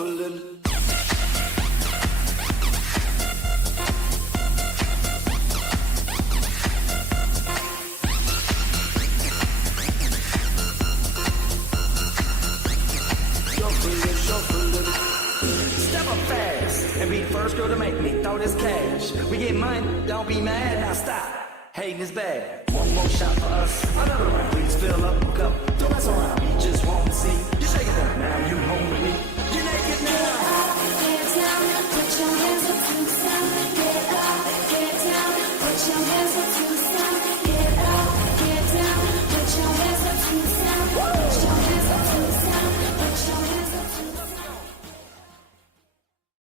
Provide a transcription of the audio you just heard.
shuffling. Step up fast and be the first girl to make me throw this cash. We get money, don't be mad, now stop. Hating is bad. One more shot for us, another round. Please fill up a cup, don't mess around. We just want to see you shake it up. Now you home with me. You're naked now. Get down, put your hands up to the sound. Get up, get down, put your hands up to the